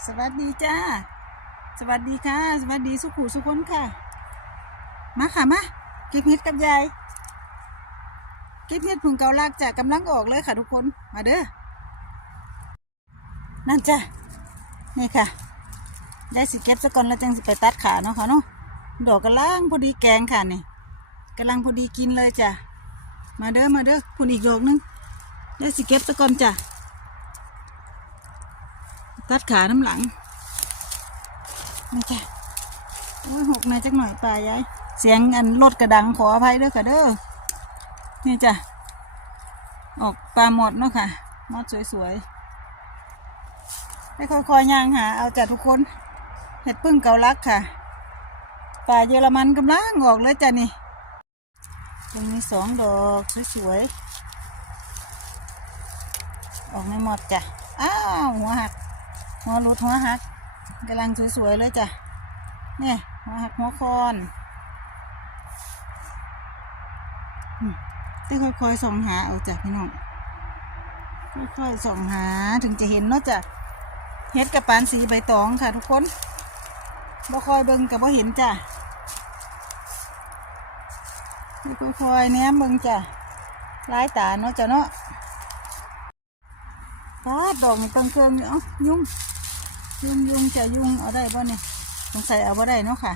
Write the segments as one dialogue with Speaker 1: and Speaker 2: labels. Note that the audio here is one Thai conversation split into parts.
Speaker 1: สวัสดีจ้า สวัสดีค่ะ สวัสดีสุขุสุคนค่ะ มาค่ะมาเก็บเห็ดกับยายเก็บเห็ดผึ่งเกาลักจ้ะกำลังออกเลยค่ะทุกคน มาเด้อ นั่นจ้ะ นี่ค่ะ ได้สิเก็บซะก่อนแล้วจังสิไปตัดขาเนาะค่ะเนาะ ดอกกำลังพอดีแกงค่ะนี่กำลังพอดีกินเลยจ้ะ มาเด้อมาเด้อคุณอีกดอกหนึง ได้สิเก็บซะก่อนจ้ะ ตัดขาน้ำหลังนี่จ้ะโอ้ยหกน่อยจักหน่อยปลายาย เสียงอันรถกระดังขออภัยเด้อค่ะเด้อ นี่จ้ะ ออกปลาหมดเนาะค่ะหมดสวยๆให้ค่อยๆย่างหา เอาจ้ะทุกคน เห็ดพึ่งเกาลักค่ะปลาเยอรมันกำลังออกเลยจ้ะนี่ตรงนี้สองดอกสวยๆ ออกไม่หมดจ้ะ อ้าวหัวหัก หัวหลุดหัวหักกำลังสวยๆเลยจ้ะเนี่ยหัวหักหัวคอนต้องค่อยๆส่องหาเอาจ้ะพี่น้องค่อยๆส่องหาถึงจะเห็นเนาะจ้ะเฮ็ดกับปานสีใบตองค่ะทุกคนบ่คอยเบิ่งกับบ่เห็นจ้ะนี่ค่อยๆแนมเบิ่งจ้ะลายตาเนาะจ้ะเนาะ ปาดอกนี่ตั้งเครื่องเอ้ายุ่งยุงยุงจะยุ่งเอาได้บ่เนี่ยสงสัยเอาบ่ได้เนาะค่ะ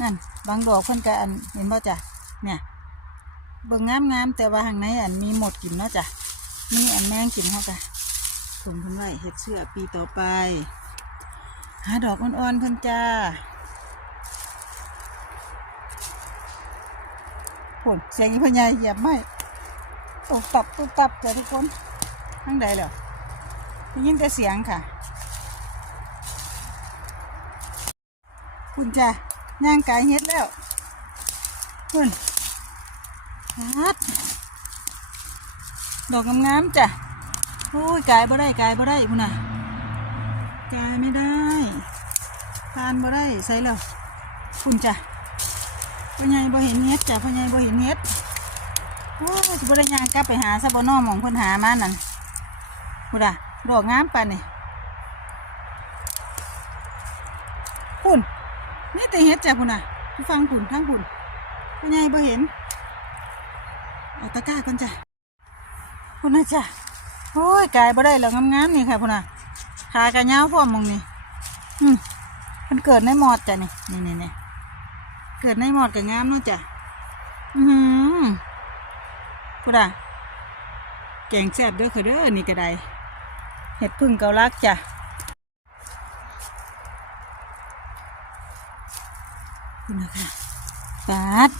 Speaker 1: นั่นบางดอกเพิ่นก็อันเห็นบ่จ้ะเนี่ยเบิ่งงามงามๆแต่ว่าข้างในอันมีหมดกินเนาะจ้ะมีอันแมงกินเฮาจ้ะถุงเพิ่นไว้เฮ็ดเสื้อปีต่อไป หาดอกอ่อนๆเพิ่นจ้าผลเสียงพ่อใหญ่เหยียบไม้ตุบตับตุบตับจ้ะทุกคนทั้งใดแล้ว ยินแต่เสียงค่ะ คุณจ้ะย่างไก่เฮ็ดแล้วคุณฮัดดอกงามๆจ้ะโอ้ยไก่บ่ได้ไก่บ่ได้พุ่นน่ะไก่ไม่ได้ทานบ่ได้ใส่แล้วคุณจ้ะพ่อใหญ่บ่เห็นเฮ็ดจ้ะพ่อใหญ่บ่เห็นเฮ็ดโอ้ยบ่ได้ย่างกลับไปหาซะบ่น้อหมองเพิ่นหามานั่นพุ่นน่ะ ดอกงามปานนี่คุณนี่แต่เฮ็ดจ้ะพุ่นน่ะฟังพุ่นทั้งพุ่นผู้ใหญ่บ่เห็น เอาตะกร้าก่อนจ้ะพุ่นนะจ้ะโอ้ยกายบ่ได้แล้วงามๆนี่ค่ะพุ่นน่ะขากระยาวพร้อมมองนี่อืมมันเกิดในหมอดจ้ะนี่นี่นี่นี่เกิดในหมอดก็งามเนาะจ้ะอือหือพุ่นน่ะแกงแซ่บเด้อค่ะเด้อนี่ก็ได้ เห็ดพึ่งเกาลักจ้ะคุณนะคะปาด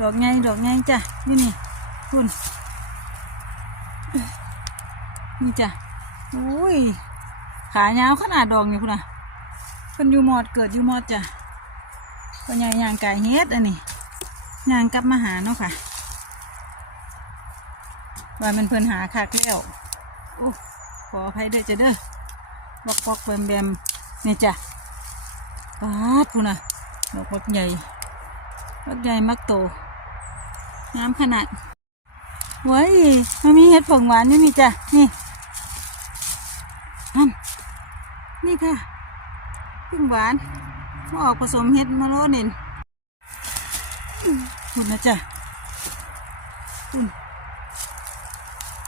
Speaker 1: ดอกไงดอกไงจ้ะนี่นี่คุณนี่จ้ะโอ้ยขายาวขนาดดอกนี่คุณน่ะเป็นอยูมอดเกิดอยูมอดจ้ะก็ยังยางไก่เฮ็ดอันนี้ยางกลับมาหาเนาะค่ะว่ามันเพิ่นหาคักแล้วโอ้ ขออภัยด้อจ้ะเด้อบอกบอกแบมแบมนี่จ้ะปาดคุณนะดอกบักใหญ่บักใหญ่มักโตงามขนาดเว้ยมันมีเห็ดผงหวานนี่มีจ้ะนี่นั่นนี่ค่ะพึ่งหวานมาออกผสมเห็ดมาโลนินคุณนะจ้ะคุณ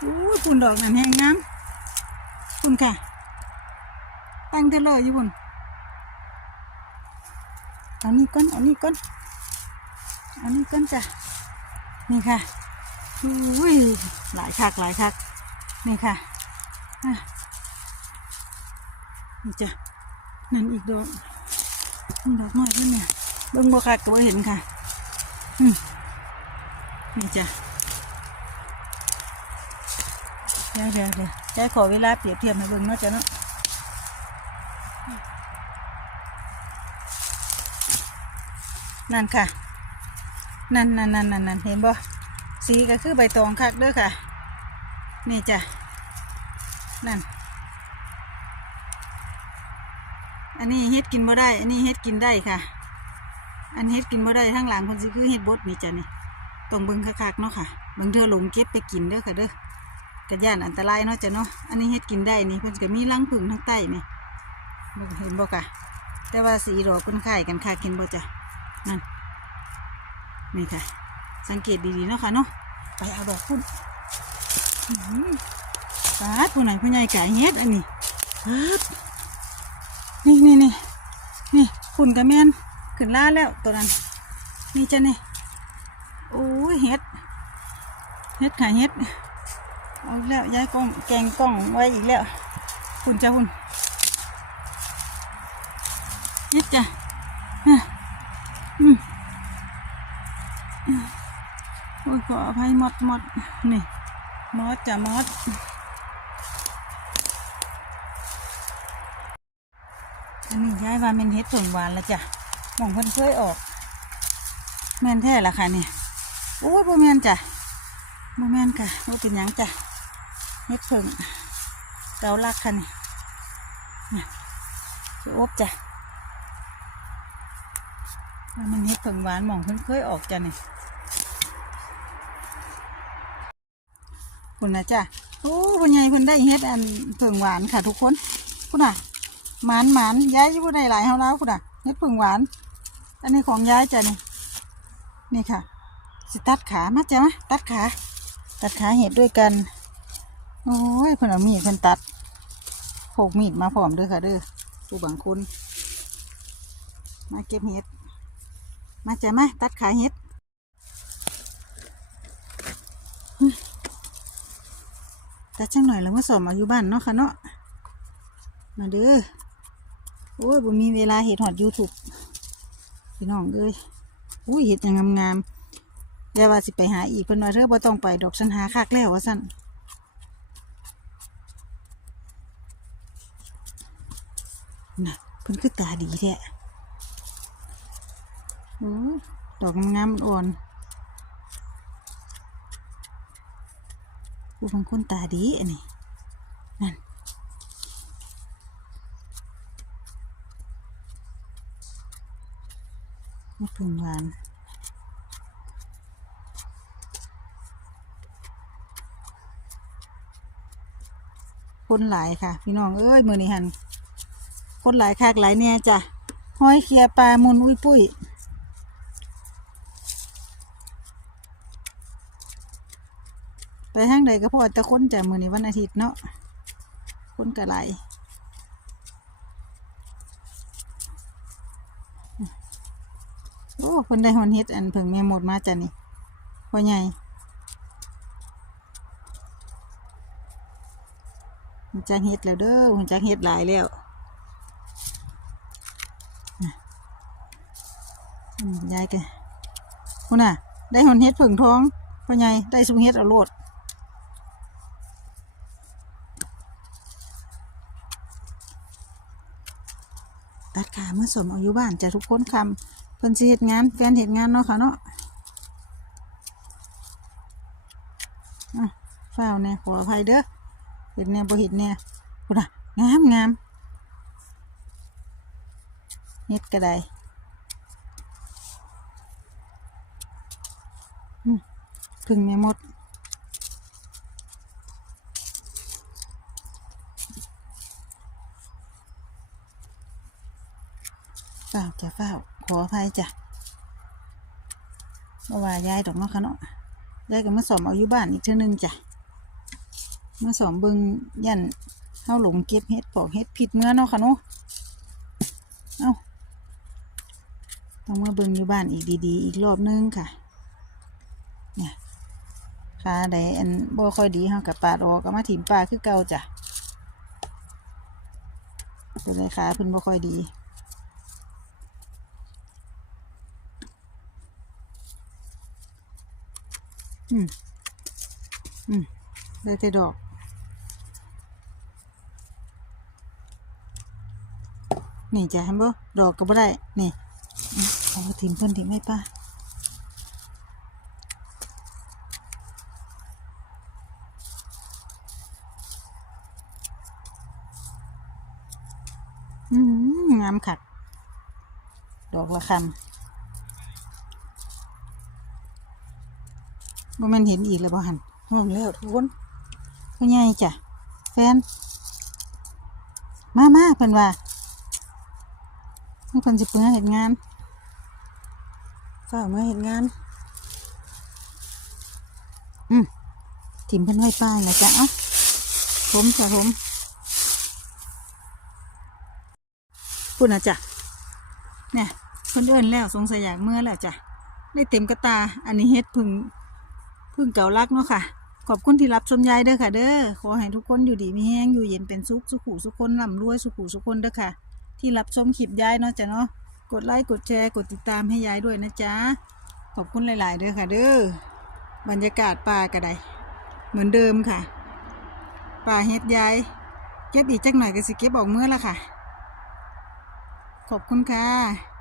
Speaker 1: อู้ยคุณดอกนั่นแห้งงาม คุณค่ะ ตั้งเทเลอร์อยู่คุณเอานี่ก้อนเอานี่ก้อนเอานี่ก้อนจ้ะ นี่ค่ะอุ้ยหลายคักหลายคักนี่ค่ะอะนี่จ้ะนั่นอีกดอกดอกน้อยด้วยเนี่ยเบิ่งบ่คักก็บ่เห็นค่ะ อืมนี่จ้ะ เดี๋ยวเดี๋ยวเดี๋ยวใจขอเวลาเปรียบเทียบให้เบิ่งเนาะจ้ะเนาะนั่นค่ะ นั่นนั่นนั่นนั่นนั่นเห็นบ่สีก็คือใบตองคักเด้อค่ะ นี่จ้ะ นั่น อันนี้เฮ็ดกินบ่ได้ อันนี้เฮ็ดกินได้ค่ะ อันเฮ็ดกินบ่ได้ทั้งหลังคนสิคือเฮ็ดบดนี่จ้ะนี่ต้องเบิ่งคักๆเนาะค่ะ เบิ่งเธอหลงเก็บไปกินเด้อค่ะเด้อ กระย่านอันตรายเนาะจ้ะเนาะอันนี้เฮ็ดกินได้นี่เพิ่นก็มีรังผึ้งทั้งใต้นี่บเห็นบ่กะแต่ว่าสีดอกเป็นคล้ายกันค่ะเห็นบ่จ้ะนั่นนี่ค่ะ สังเกตดีๆเนาะค่ะเนาะไปเอาดอกพุ่นปาดผู้ไหนผู้ใหญ่ไก่เฮ็ดอันนี้นี่นี่นี่นี่พุ่นกระแมนขึ้นล่าแล้วตัวนั้นนี่จ้ะนี่โอ้ยเฮ็ดเฮ็ดค่ะเฮ็ด เอาแล้วย้ายกล้องแกงกล้องไว้อีกแล้วคุณจ้ะคุณนิดจ้ะอะอืมอืมโอ้ยขออภัยมดมดนี่มดจ้ะมดอันนี้ย้ายว่าเมนเฮ็ดผงหวานแล้วจ้ะหมองเพิ่นเคยออก แมนแท้ละค่ะเนี่ยโอ้ยบ่แมนจ้ะบ่แมนค่ะบ่เป็นหยังจ้ะ เฮ็ดผงเกาลักค่ะนี่น่ะจะอบจ้ะมันเฮ็ดผึ่งหวานหมองเพิ่นเคยออกจ้ะนี่คุณนะจ้ะโอ้พ่อใหญ่เพิ่นได้เฮ็ดอันผึ่งหวานค่ะทุกคนคุณน่ะหมานหมานย้ายยู่บ่ได้หลายเฮาแล้วคุณน่ะเฮ็ดผึ่งหวาน อันนี้ของย้ายจ้ะนี่นี่ค่ะ สิตัดขามาจ้ะมาตัดขา ตัดขาเห็ดด้วยกัน โอ้ยเพิ่นเอามีดเพิ่นตัดโผกมีดมาพร้อมเด้อค่ะเด้อผู้บางคนมาเก็บเห็ด มาใจ้ะมาตัดขาเห็ดตัดจังหน่อยแล้วมาสอมอาอยู่บ้านเนาะค่ะเนาะมาเด้อโอ้ยบ่มีเวลาเห็ดหอดยูทูบพี่น้องเอ้ยอุ้ยเห็ดยังงามๆอย่าว่าสิไปหาอีกเพิ่นว่าเธอบ่ต้องไปดอกฉันหาคักแล้วว่าซั่น น่ะเพิ่นคือตาดีแท้โอ้ดอกงามๆอ่อนผู้บางคนตาดีอันนี้นั่นมะพร้าวหวานคนหลายค่ะ พี่น้องเอ้ยมือนี้หัน คนหลายคากหลายเนี่ยจ้ะห้อยเคลียปลามุนอุ้ยปุ้ยไปทางใดก็พอแต่คนจากมือนี้วันอาทิตย์เนาะคนกะไหลโอ้คนได้หอนเฮ็ดอันเพิ่งแม่หมดมาจ้ะนี่พ่อใหญ่หุ่นจักเฮ็ดแล้วเด้อหุ่นจักเฮ็ดหลายแล้วน่ะอืม ยายแกคุณน่ะ ได้หอนเฮ็ดเพิ่งท้องพ่อใหญ่ได้สุงเฮ็ดเอาโลดตัดขาเมื่อสมอายุบ้านจะทุกคนคำเพิ่นสิเหตุงานแฟนเหตุงานเนาะค่ะเนาะเฝ้าวเนี่ยขออภัยเด้อเห็นเนี่ยบ่เห็นเนี่ยพุ่นอะงามงามเฮ็ดก็ได้อืม พึ่งแม่มด เฝ้าจะเฝ้า ขออภัยจ้ะเมื่อวานยายดอกเนาะค่ะเนาะยายก็มาสอมเอาอยู่บ้านอีกเทื่อนึงจ้ะมาสอมเบิงยันเฮาหลงเก็บเห็ดปอกเห็ดผิดเมื่อเนาะค่ะเนาะเอ้าต้องมาเบิงอยู่บ้านอีกดีๆ อีกรอบนึงค่ะ ขาใดอันบ่ค่อยดีเฮากับปาดออกก็มาถิ่มปลาคือเก่าจ้ะเป็นไรขาเพิ่นบ่ค่อยดีอืมอืมได้แต่ดอกนี่จ้ะเห็นบ่ดอกก็บ่ได้นี่เอาถิ่มเพิ่นถิ่มให้ป้า อืมงามขัดดอกละคำบ่มันเห็นอีกแล้วบ่หันเห็นแล้วทุกคนพ่อใหญ่จ้ะ แฟน มามาเพิ่นว่าคนสิเพิ่งเห็นงานฝ้าเมื่อเห็นงานอืมถิ่มเพิ่นไว้ป้ายนะจ๊ะเอ้าผมจ้ะผม พูดนะจ๊ะเนี่ยเพิ่นเอินแล้วสงสัยอยากเมื่อแล้วจ้ะได้เต็มกระตา อันนี้เฮ็ดพึ่งพึ่งเก่ารักเนาะค่ะ ขอบคุณที่รับชมยายเด้อค่ะ เด้อขอให้ทุกคนอยู่ดีมีแห้งอยู่เย็นเป็นสุขสุขุสุขคนร่ำรวยสุขุสุขคนเด้อค่ะ ที่รับชมคลิปยายเนาะจ้ะเนาะกดไลค์กดแชร์กดติดตามให้ยายด้วยนะจ๊ะขอบคุณหลาย ๆ เด้อค่ะ เด้อบรรยากาศป่ากระไดเหมือนเดิมค่ะป่าเฮ็ดยายเก็บอีกจักหน่อยก็สิเก็บออกเมื่อละค่ะ ขอบคุณค่ะ